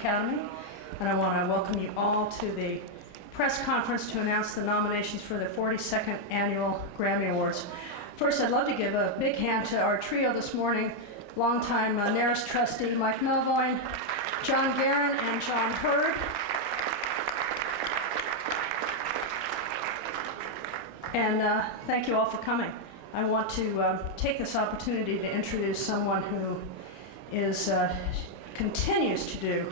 Academy, and I want to welcome you all to the press conference to announce the nominations for the 42nd Annual Grammy Awards. First, I'd love to give a big hand to our trio this morning, longtime NARIS trustee Mike Melvoin, John Guerin, and John Hurd. And thank you all for coming. I want to take this opportunity to introduce someone who continues to do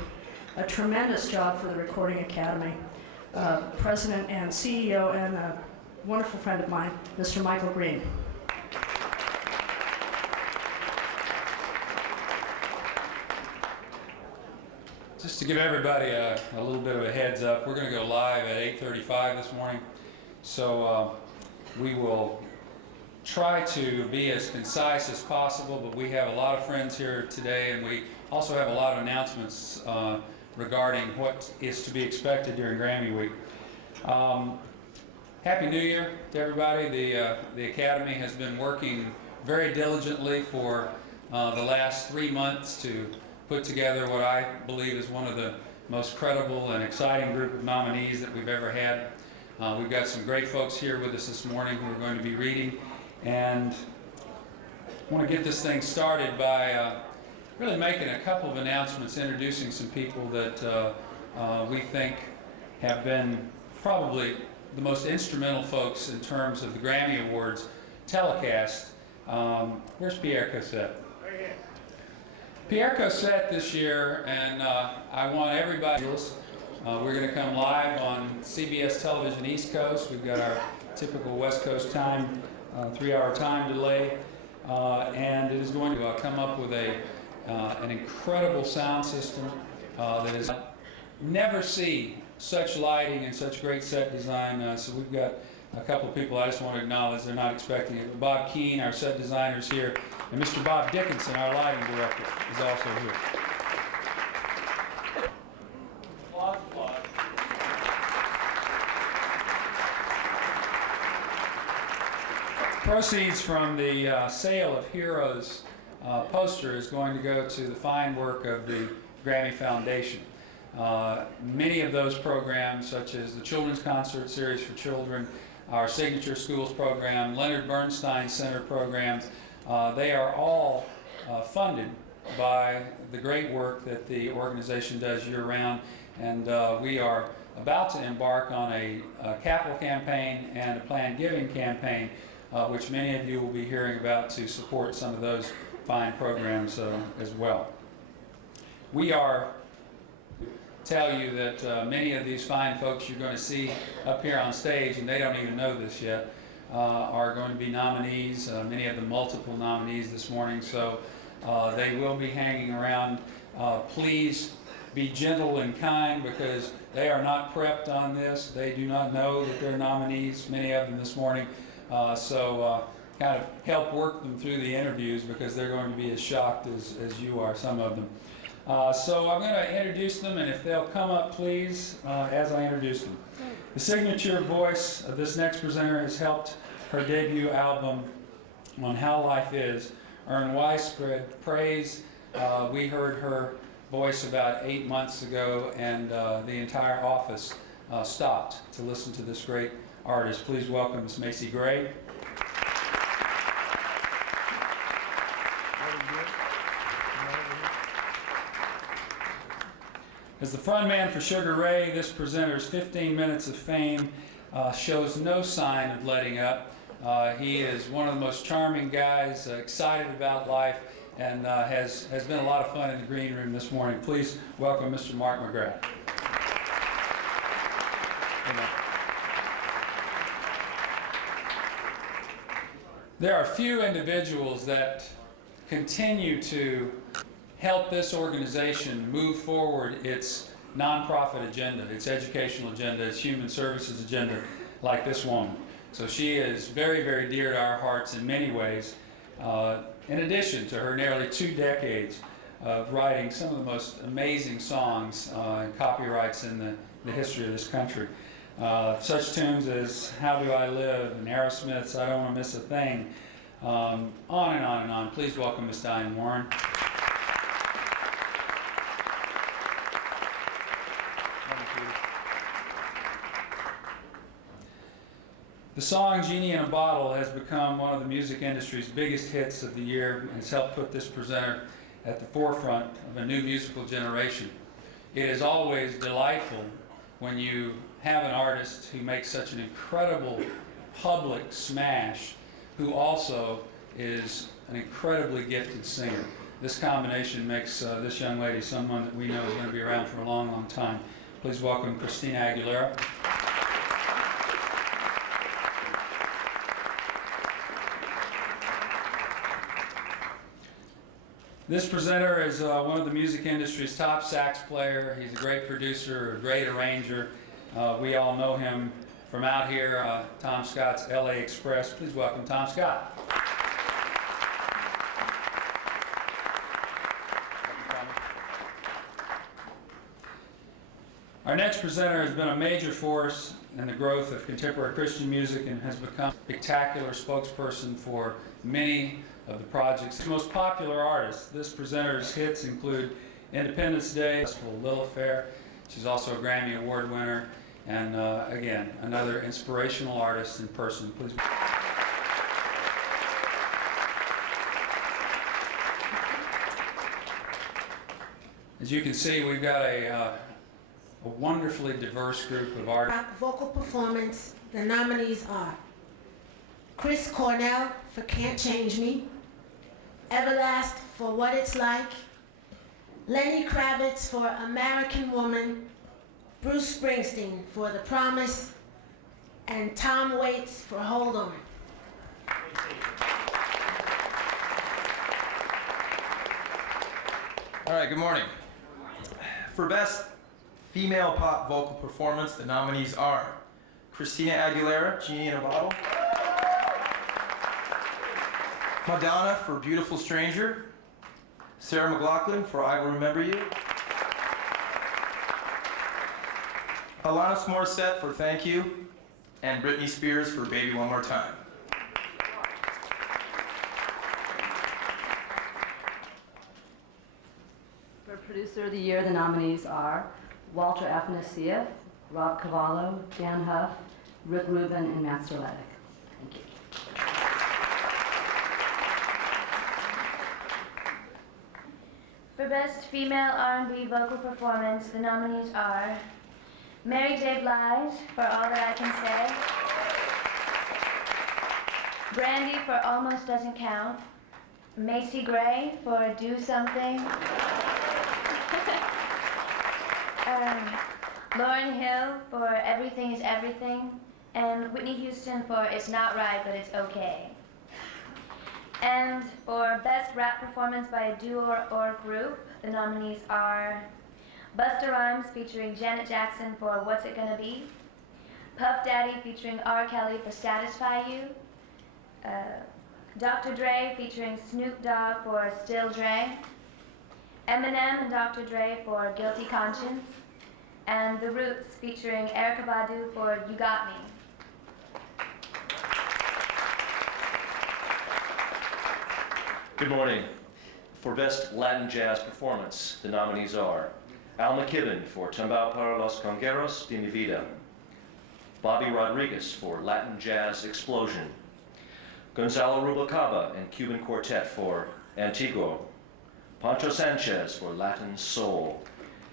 a tremendous job for the Recording Academy, President and CEO and a wonderful friend of mine, Mr. Michael Greene. Just to give everybody a little bit of a heads up, we're going to go live at 8:35 this morning, so we will try to be as concise as possible, but we have a lot of friends here today, and we also have a lot of announcements regarding what is to be expected during Grammy Week. Happy New Year to everybody. The Academy has been working very diligently for the last 3 months to put together what I believe is one of the most credible and exciting group of nominees that we've ever had. We've got some great folks here with us this morning who are going to be reading, and I want to get this thing started by really making a couple of announcements, introducing some people that we think have been probably the most instrumental folks in terms of the Grammy Awards telecast. Where's Pierre Cossette? Pierre Cossette this year, and I want everybody, we're going to come live on CBS Television East Coast. We've got our typical West Coast time, 3-hour time delay, and it is going to come up with an incredible sound system that is never see such lighting and such great set design. So we've got a couple of people I just want to acknowledge, they're not expecting it. Bob Keane, our set designer, is here, and Mr. Bob Dickinson, our lighting director, is also here. Proceeds from the sale of Heroes poster is going to go to the fine work of the Grammy Foundation. Many of those programs, such as the Children's Concert Series for Children, our Signature Schools program, Leonard Bernstein Center programs, they are all funded by the great work that the organization does year-round, and we are about to embark on a capital campaign and a planned giving campaign, which many of you will be hearing about, to support some of those fine programs as well. We are tell you that many of these fine folks you're going to see up here on stage, and they don't even know this yet, are going to be nominees, many of them multiple nominees this morning, so they will be hanging around. Please be gentle and kind, because they are not prepped on this. They do not know that they're nominees, many of them this morning. So kind of help work them through the interviews, because they're going to be as shocked as you are, some of them. So I'm going to introduce them, and if they'll come up, please, as I introduce them. The signature voice of this next presenter has helped her debut album, On How Life Is, earn widespread praise. We heard her voice about 8 months ago, and the entire office stopped to listen to this great artist. Please welcome Miss Macy Gray. As the frontman for Sugar Ray, this presenter's 15 minutes of fame shows no sign of letting up. He is one of the most charming guys, excited about life, and has been a lot of fun in the green room this morning. Please welcome Mr. Mark McGrath. There are few individuals that continue to help this organization move forward its nonprofit agenda, its educational agenda, its human services agenda, like this woman. So she is very, very dear to our hearts in many ways, in addition to her nearly 2 decades of writing some of the most amazing songs and copyrights in the history of this country. Such tunes as How Do I Live and Aerosmith's I Don't Want to Miss a Thing, on and on and on. Please welcome Miss Diane Warren. The song Genie in a Bottle has become one of the music industry's biggest hits of the year and has helped put this presenter at the forefront of a new musical generation. It is always delightful when you have an artist who makes such an incredible public smash, who also is an incredibly gifted singer. This combination makes this young lady someone that we know is going to be around for a long, long time. Please welcome Christina Aguilera. This presenter is one of the music industry's top sax player. He's a great producer, a great arranger. We all know him from out here, Tom Scott's LA Express. Please welcome Tom Scott. Our next presenter has been a major force in the growth of contemporary Christian music and has become a spectacular spokesperson for many of the project's most popular artists. This presenter's hits include Independence Day, Little Affair. She's also a Grammy Award winner, and again, another inspirational artist in person. Please. As you can see, we've got a wonderfully diverse group of artists. Vocal performance, the nominees are Chris Cornell for Can't Change Me, Everlast for What It's Like, Lenny Kravitz for American Woman, Bruce Springsteen for The Promise, and Tom Waits for Hold On. All right, good morning. For Best Female Pop Vocal Performance, the nominees are Christina Aguilera, Genie in a Bottle, Madonna for Beautiful Stranger, Sarah McLachlan for I Will Remember You, Alanis Morissette for Thank You, and Britney Spears for Baby One More Time. For Producer of the Year, the nominees are Walter F. Nassif, Rob Cavallo, Dan Huff, Rick Rubin, and Matt Sterletic. Thank you. For Best Female R&B Vocal Performance, the nominees are Mary J. Blige for All That I Can Say, Brandy for Almost Doesn't Count, Macy Gray for Do Something, Lauryn Hill for Everything Is Everything, and Whitney Houston for It's Not Right, But It's Okay. And for Best Rap Performance by a Duo or Group, the nominees are Busta Rhymes featuring Janet Jackson for What's It Gonna Be, Puff Daddy featuring R. Kelly for Satisfy You, Dr. Dre featuring Snoop Dogg for Still Dre, Eminem and Dr. Dre for Guilty Conscience, and The Roots featuring Erykah Badu for You Got Me. Good morning. For Best Latin Jazz Performance, the nominees are Al McKibben for Tumbao para los Congueros de mi Vida, Bobby Rodriguez for Latin Jazz Explosion, Gonzalo Rubalcaba and Cuban Quartet for Antigua, Pancho Sanchez for Latin Soul,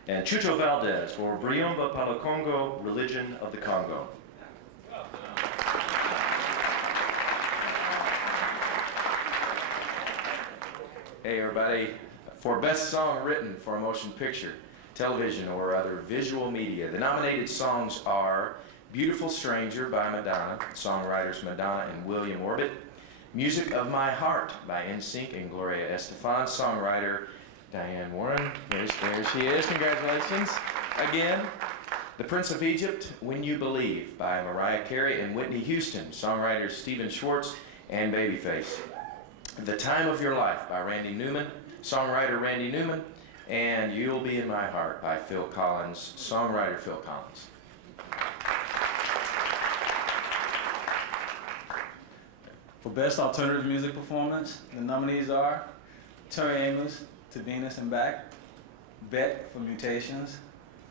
and Chucho Valdez for Briumba para el Congo, Religion of the Congo. Hey everybody, for Best Song Written for a Motion Picture, Television, or Other Visual Media, the nominated songs are Beautiful Stranger by Madonna, songwriters Madonna and William Orbit, Music of My Heart by NSYNC and Gloria Estefan, songwriter Diane Warren, there she is, congratulations again. The Prince of Egypt, When You Believe by Mariah Carey and Whitney Houston, songwriters Stephen Schwartz and Babyface. The Time of Your Life by Randy Newman, songwriter Randy Newman, and You'll Be in My Heart by Phil Collins, songwriter Phil Collins. For Best Alternative Music Performance, the nominees are Tori Amos, To Venus and Back, Beck for Mutations,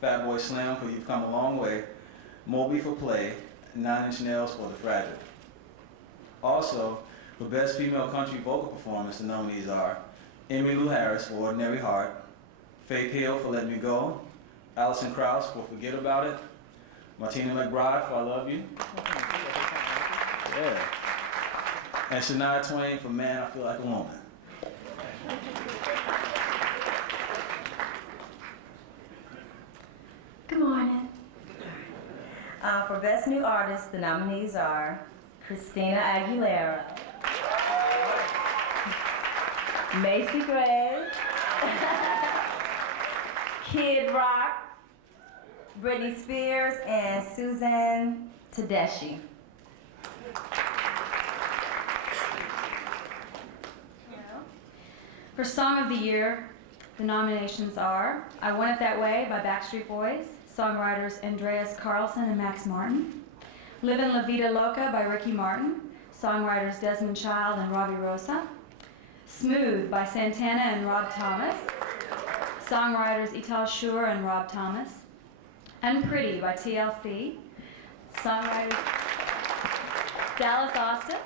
Fatboy Slim for You've Come a Long Way, Moby for Play, and 9 Inch Nails for The Fragile. Also, for Best Female Country Vocal Performance, the nominees are Emmylou Harris for Ordinary Heart, Faith Hill for Let Me Go, Alison Krauss for Forget About It, Martina McBride for I Love You, yeah, and Shania Twain for Man, I Feel Like a Woman. Good morning. For Best New Artist, the nominees are Christina Aguilera, Macy Gray, Kid Rock, Britney Spears, and Suzanne Tedeschi. For Song of the Year, the nominations are I Want It That Way by Backstreet Boys, songwriters Andreas Carlson and Max Martin. Livin' La Vida Loca by Ricky Martin, songwriters Desmond Child and Robbie Rosa. Smooth by Santana and Rob Thomas, songwriters Ital Shur and Rob Thomas. And Pretty by TLC, songwriters Dallas Austin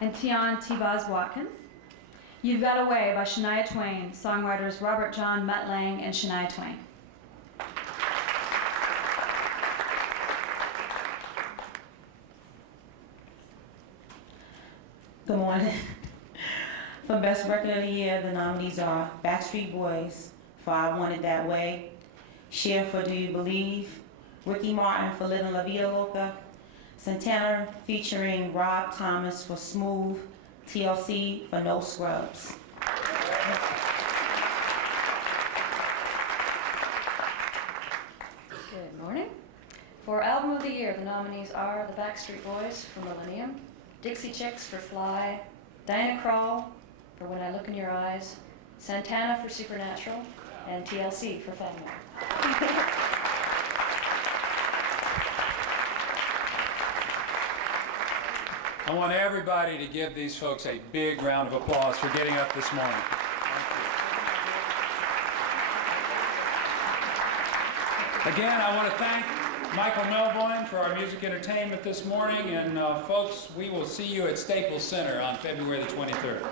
and Tion T-Boz Watkins. You've Got Away by Shania Twain, songwriters Robert John Mutt Lange and Shania Twain. Good morning. For Best Record of the Year, the nominees are Backstreet Boys for I Want It That Way, Cher for Do You Believe, Ricky Martin for Livin' La Vida Loca, Santana featuring Rob Thomas for Smooth, TLC for No Scrubs. Good morning. For Album of the Year, the nominees are the Backstreet Boys for Millennium, Dixie Chicks for Fly, Diana Krall for When I Look in Your Eyes, Santana for Supernatural, and TLC for Fenway. I want everybody to give these folks a big round of applause for getting up this morning. Again, I want to thank Michael Melvoin for our music entertainment this morning, and folks, we will see you at Staples Center on February the 23rd.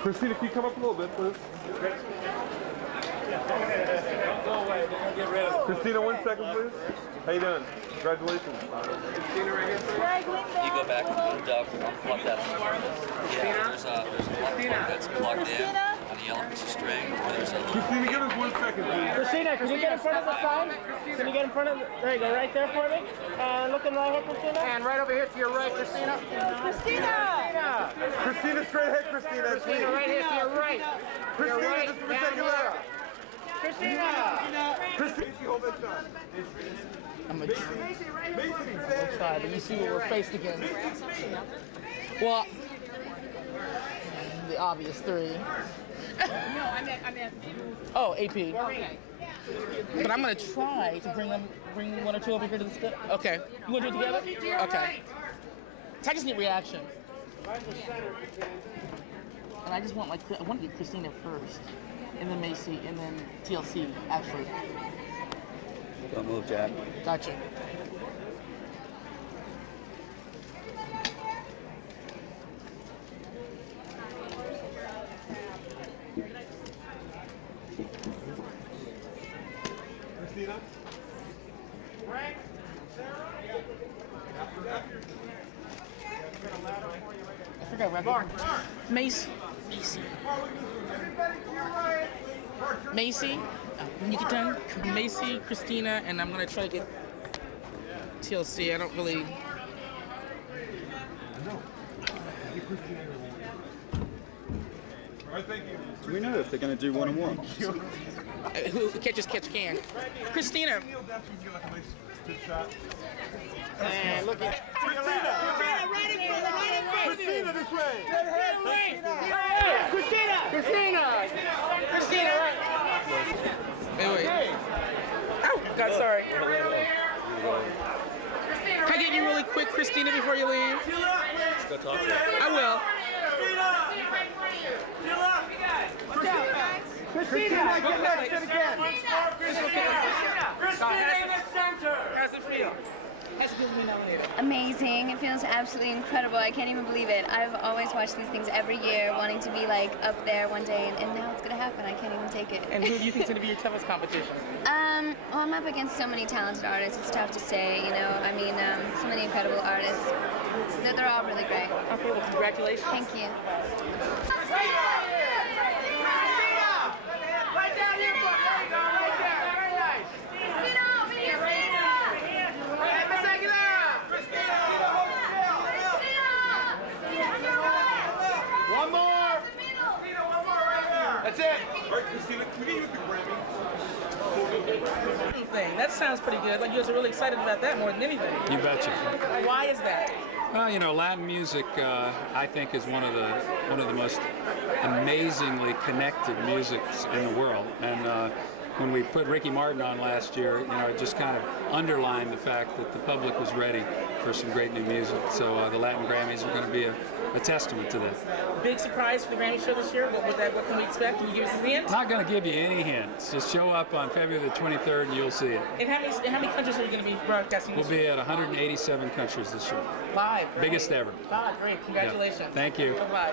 Christina, can you come up a little bit, please? Christina, 1 second, please. How you doing? Congratulations. Christina, right here. You go back to the duck and plug that. Yeah, there's a plug that's plugged in on the yellow piece of string. There's a Christina, give us 1 second, please. Christina, can you get in front of the sign? Can you get in front of the, there you go, right there for me. And looking right here, Christina. And right over here to your right, Christina. Christina! Christina, straight ahead, Christina. Christina, right here to your right. Christina, this is Miss Aguilera. Christina! Christina, hold that shot. I'm gonna try. Let me see what we're faced against. Well, the obvious three. No, I meant. Oh, AP. But I'm gonna try to bring one or two over here to the stage. Okay. You wanna do it together? Okay. So I just need reaction. And I just want I want to get Christina first, and then Macy, and then TLC. Actually. Don't move, Jack. Gotcha. Christina? Frank? I forgot record. Macy. Macy. When you get done, Macy, Christina, and I'm gonna try to get TLC. I don't really. All right, thank you. Do we know if they're going to do one-on-one? Who catches catch can? Christina. And look at Christina, this way. Christina, right. Wait. Oh, God, sorry. Can I get you really quick, Christina, before you leave? Let's go talk to her. I will. Christina in the center. How's it feel? How's it feel to be nominated? Amazing. It feels absolutely incredible. I can't even believe it. I've always watched these things every year, wanting to be like up there one day, and now it's gonna happen. I can't even take it. And who do you think is gonna be your toughest competition? Well, I'm up against so many talented artists. It's tough to say, you know. I mean, so many incredible artists. They're all really great. Okay, well, congratulations. Thank you. Right down here, buddy. There you go. Right there. Very nice. Christina, over here. Hey, Miss Aguilera. Christina. One more. Christina, one more right there. That's it. All right, Christina, can we get you with the Grammy? That sounds pretty good. Like you guys are really excited about that more than anything. You betcha. Why is that? Well, you know, Latin music, I think, is one of the most amazingly connected musics in the world. And when we put Ricky Martin on last year, you know, it just kind of underlined the fact that the public was ready for some great new music. So the Latin Grammys are going to be a testament to that. Big surprise for the Grammy show this year. What was that? What can we expect? Can you give us a hint? Not going to give you any hints. Just show up on February the 23rd and you'll see it. And how many countries are you going to be broadcasting this We'll be at 187 countries this year. Live. Biggest ever. Ah, great. Congratulations. Yeah. Thank you. Bye-bye.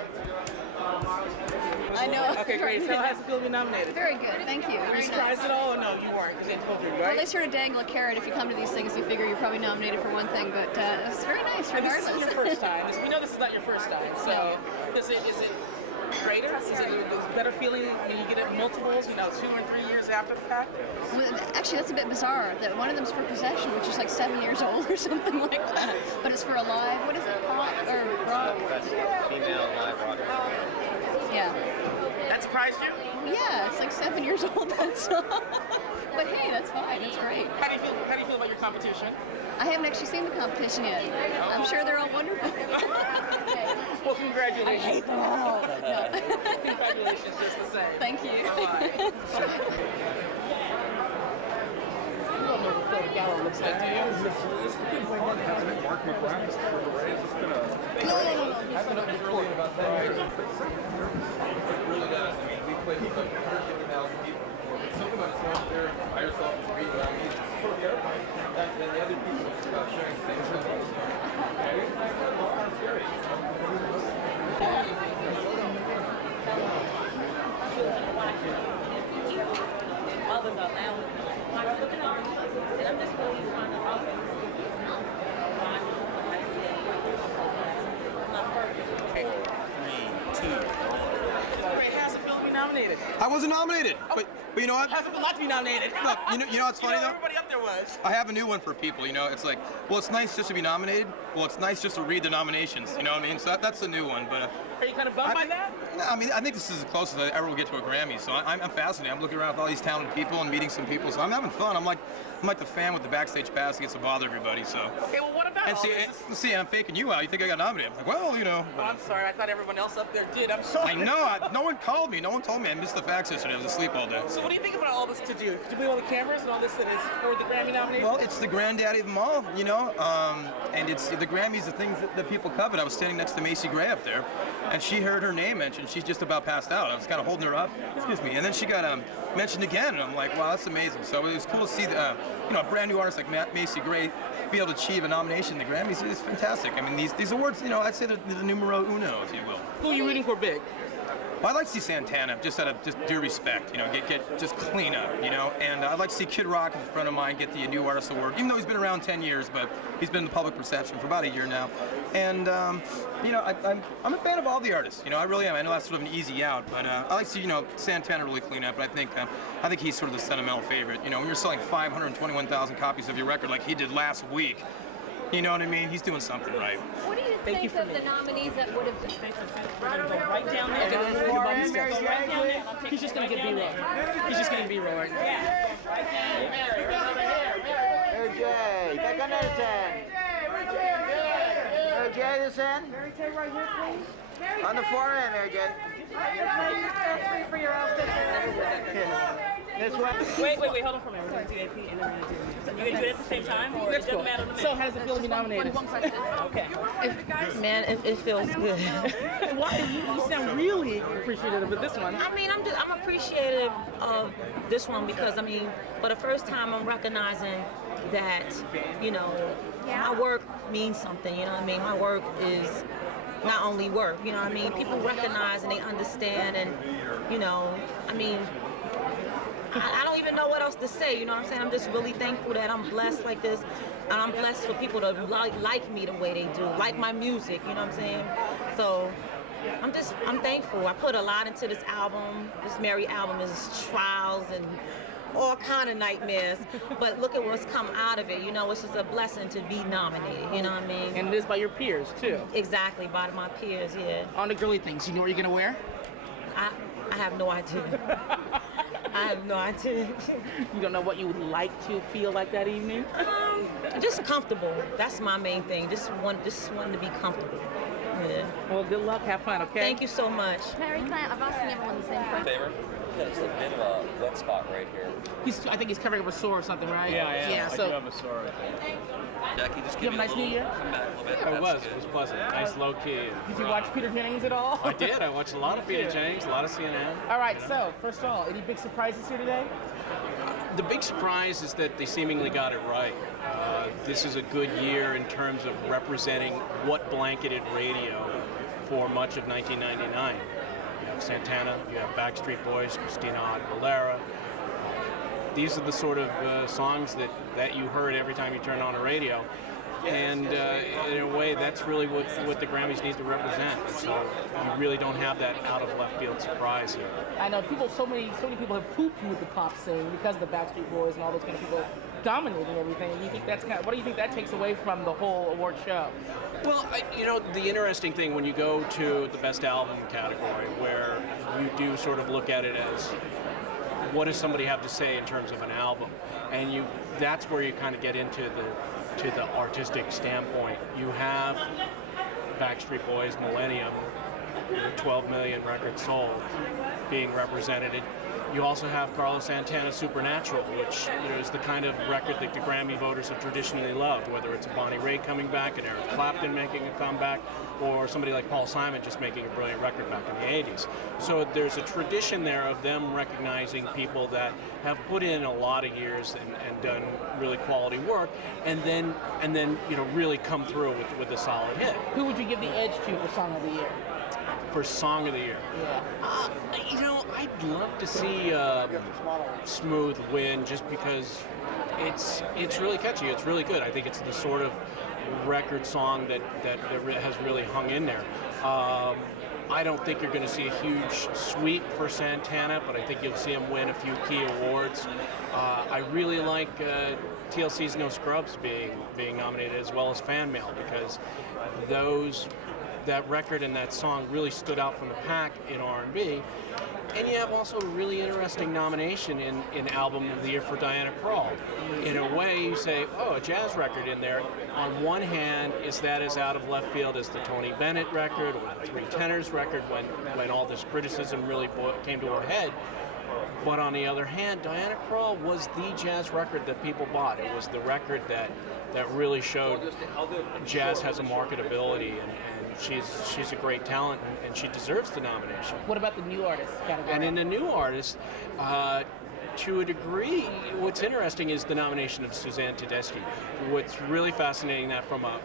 I know. Okay, great. So how's it feel to be nominated? Very good. Thank you. Were you surprised at all, or no? You weren't, because they told you, right? Well, they sort of dangle a carrot. If you come to these things, you figure you're probably nominated for one thing, but it's very nice regardless. This is your first time. We know this is not your first time, so is it greater? Is it a better feeling when you get it multiples, you know, 2 or 3 years after the fact? Well, actually, that's a bit bizarre. That one of them's for Possession, which is like 7 years old or something like that. But it's for a live, what is it, pop or rock? Female live rock. Yeah. That surprised you? Yeah, it's like 7 years old, that song. But hey, that's fine, that's great. How do you feel about your competition? I haven't actually seen the competition yet. I'm sure they're all wonderful. Well, congratulations. I hate them all. No. Congratulations, just the same. Thank you. Bye-bye. Looks like to you. Mark McGrath for the race. It's been a... No. I've been up early about that. It really does. I mean, we played with like 150,000 people before, but something about going up there by yourself and reading around me, it's sort of terrifying. And then the other people just about sharing things with us. It's kind of scary. Others are loud. I'm looking at and I'm just really trying to help them. Not perfect. 3, 2. Great, how's it feel to be nominated? I wasn't nominated, but you know what? How's it feel not to be nominated? Look, you know what's funny though? Everybody up there was. I have a new one for people, you know, it's like, well, it's nice just to be nominated, well, it's nice just to read the nominations, you know what I mean? So that's the new one, but... Are you kind of bummed by that? No, I mean, I think this is as close as I ever will get to a Grammy, so I'm fascinated. I'm looking around with all these talented people and meeting some people, so I'm having fun. I'm like the fan with the backstage pass that gets to bother everybody, so... Okay, well, what about and see, I'm faking you out. You think I got nominated? I'm like, well, you know... Oh, I'm sorry, I thought everyone else up there did. I'm sorry. I know, no one called me. No one told me. I missed the fax yesterday. I was asleep all day. So what do you think about all this to do? Could you believe all the cameras and all this that is for the Grammy nomination? Well, it's the granddaddy of them all, you know, and it's the Grammys, the things that people covet. I was standing next to Macy Gray up there, and she heard her name mentioned. She's just about passed out. I was kind of holding her up, excuse me, and then she got mentioned again, and I'm like, wow, that's amazing. So it was cool to see, you know, a brand new artist like Macy Gray be able to achieve a nomination in the Grammys. It's fantastic. I mean, these awards, you know, I'd say they're the numero uno, if you will. Who are you rooting for big? Well, I'd like to see Santana, just out of due respect, you know, get just clean up, you know, and I'd like to see Kid Rock, a friend of mine, get the New Artist Award, even though he's been around 10 years, but he's been in the public perception for about a year now, and, you know, I'm a fan of all the artists, you know, I really am. I know that's sort of an easy out, but I like to see, you know, Santana really clean up, but I think he's sort of the sentimental favorite, you know, when you're selling 521,000 copies of your record like he did last week, you know what I mean? He's doing something right. What do you think of the nominees that would have been? Right down there. Right down there. He's just going to get B-roll. He's just going to B-roll right now. Mary J, take another 10. Mary J, J, this end? Mary J right here, please. On the far end, Mary J. For your outfit. This way. Wait, hold on for a minute. We're going to do AP and then we're going to do it. You're going to do it at the same time, or it doesn't matter to me? So how does it feel to be nominated? Okay. Man, it feels good. Why? You sound really appreciative of this one. I mean, I'm appreciative of this one because, I mean, for the first time I'm recognizing that, you know, my work means something, you know what I mean? My work is not only work, you know what I mean? People recognize and they understand and, you know, I mean, I don't even know what else to say, you know what I'm saying? I'm just really thankful that I'm blessed like this, and I'm blessed for people to like me the way they do, like my music, you know what I'm saying? So I'm thankful. I put a lot into this album. This Mary album is trials and all kind of nightmares, but look at what's come out of it. You know, it's just a blessing to be nominated, you know what I mean? And it is by your peers, too. Exactly, by my peers, yeah. On the girly things, you know what you're going to wear? I have no idea. I have no idea. You don't know what you would like to feel like that evening? Just comfortable. That's my main thing. Just wanting to be comfortable. Yeah. Well, good luck. Have fun, okay? Thank you so much. Mary Clan, I'm asking everyone the same question. Favor? There's a bit of a wet spot right here. I think he's covering up a sore or something, right? Yeah, I am. Yeah, I do have a sore right there. Jackie, just You give have a nice me New Year? come back a little bit. It was pleasant. Nice low key. Did you watch Peter Jennings at all? I did. I watched a lot of Peter Jennings, a lot of CNN. All right, so first of all, any big surprises here today? The big surprise is that they seemingly got it right. This is a good year in terms of representing what blanketed radio for much of 1999. You have Santana, you have Backstreet Boys, Christina Aguilera. These are the sort of songs that you heard every time you turned on a radio. And in a way, that's really what the Grammys need to represent. So you really don't have that out of left field surprise here. I know so many people have poo-pooed the pop scene because of the Backstreet Boys and all those kind of people dominating everything. You think what do you think that takes away from the whole award show? Well, the interesting thing when you go to the best album category, where you do sort of look at it as what does somebody have to say in terms of an album, and that's where you kind of get into the artistic standpoint. You have Backstreet Boys, Millennium, 12 million records sold, being represented. You also have Carlos Santana's Supernatural, which is the kind of record that the Grammy voters have traditionally loved, whether it's a Bonnie Raitt coming back and Eric Clapton making a comeback, or somebody like Paul Simon just making a brilliant record back in the 80s. So there's a tradition there of them recognizing people that have put in a lot of years and done really quality work, and then really come through with a solid hit. Who would you give the edge to for Song of the Year? For Song of the Year? Yeah. I'd love to see Smooth win just because it's really catchy. It's really good. I think it's the sort of record song that has really hung in there. I don't think you're going to see a huge sweep for Santana, but I think you'll see him win a few key awards. I really like TLC's No Scrubs being nominated, as well as Fan Mail, because that record and that song really stood out from the pack in R&B. And you have also a really interesting nomination in Album of the Year for Diana Krall. In a way, you say, a jazz record in there. On one hand, is that as out of left field as the Tony Bennett record or the Three Tenors record when all this criticism really came to a head. But on the other hand, Diana Krall was the jazz record that people bought. It was the record that really showed jazz has a marketability, and she's a great talent, and she deserves the nomination. What about the new artist category? And in the new artist, to a degree, what's interesting is the nomination of Suzanne Tedeschi. What's really fascinating that from a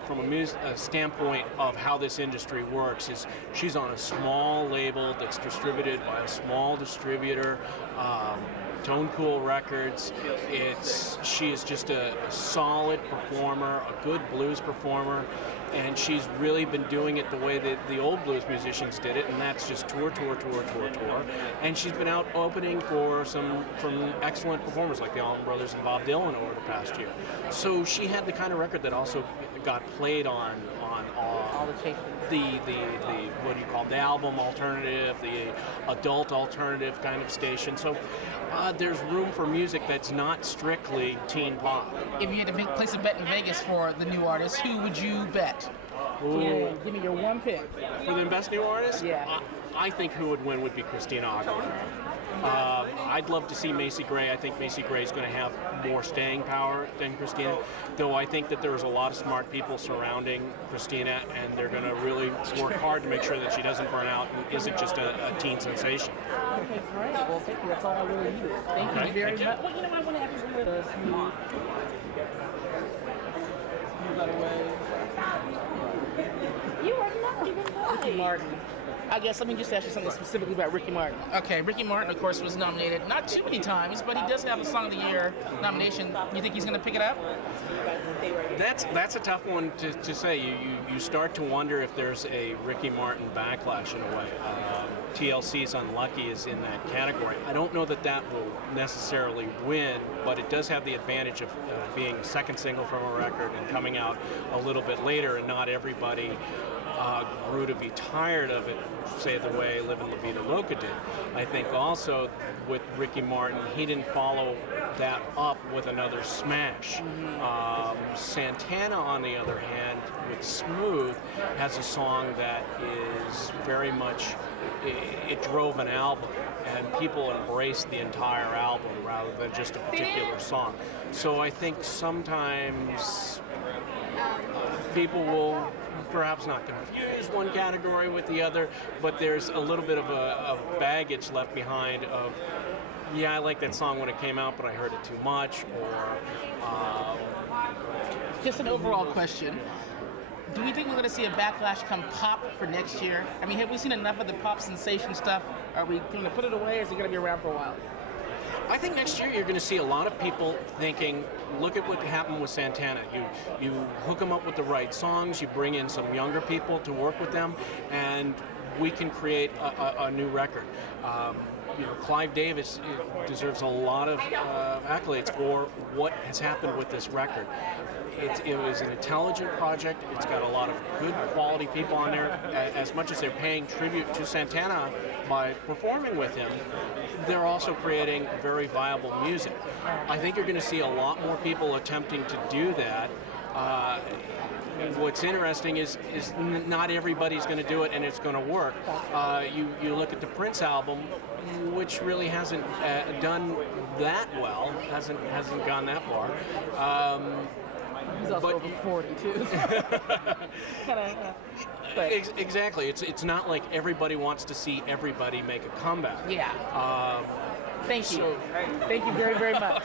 standpoint of how this industry works is she's on a small label that's distributed by a small distributor, Tone Cool Records. She is just a solid performer, a good blues performer, and she's really been doing it the way that the old blues musicians did it, and that's just tour. And she's been out opening from excellent performers like the Allman Brothers and Bob Dylan over the past year. So she had the kind of record that also got played on all the chases. The what do you call it, the album alternative, the adult alternative kind of station. So there's room for music that's not strictly teen pop. If you had to place a bet in Vegas for the new artist, who would you bet? Yeah, give me your one pick. For the best new artist? Yeah. I think who would win would be Christina Aguilera. I'd love to see Macy Gray. I think Macy Gray is going to have more staying power than Christina, though I think that there's a lot of smart people surrounding Christina, and they're going to really work hard to make sure that she doesn't burn out and isn't just a teen sensation. Okay, great. Well, thank you. That's all I really needed. Thank you very much. Well, you know, I want to ask you with us. You got away. You are not even right. Ricky Martin. I guess let me just ask you something specifically about Ricky Martin. Okay, Ricky Martin, of course, was nominated not too many times, but he does have a Song of the Year nomination. You think he's going to pick it up? That's a tough one to say. You start to wonder if there's a Ricky Martin backlash in a way. TLC's Unlucky is in that category. I don't know that that will necessarily win, but it does have the advantage of being a second single from a record and coming out a little bit later, and not everybody grew to be tired of it, say the way Livin' La Vida Loca did. I think also with Ricky Martin, he didn't follow that up with another smash. Santana, on the other hand, with Smooth, has a song that is very much, it drove an album, and people embraced the entire album rather than just a particular song. So I think sometimes people will perhaps not confuse one category with the other, but there's a little bit of baggage left behind of, yeah, I like that song when it came out, but I heard it too much, or... Just an overall question. Do we think we're going to see a backlash come pop for next year? I mean, have we seen enough of the pop sensation stuff? Are we going to put it away, or is it going to be around for a while? I think next year you're going to see a lot of people thinking, look at what happened with Santana. You hook them up with the right songs, you bring in some younger people to work with them, and we can create a new record. Clive Davis deserves a lot of accolades for what has happened with this record. It was an intelligent project. It's got a lot of good quality people on there. As much as they're paying tribute to Santana by performing with him, they're also creating very viable music. I think you're going to see a lot more people attempting to do that. What's interesting is not everybody's going to do it and it's going to work. You look at the Prince album, which really hasn't done that well, hasn't gone that far. He's also over 40 too. Exactly. It's not like everybody wants to see everybody make a comeback. Yeah. Thank you. Thank you very, very much.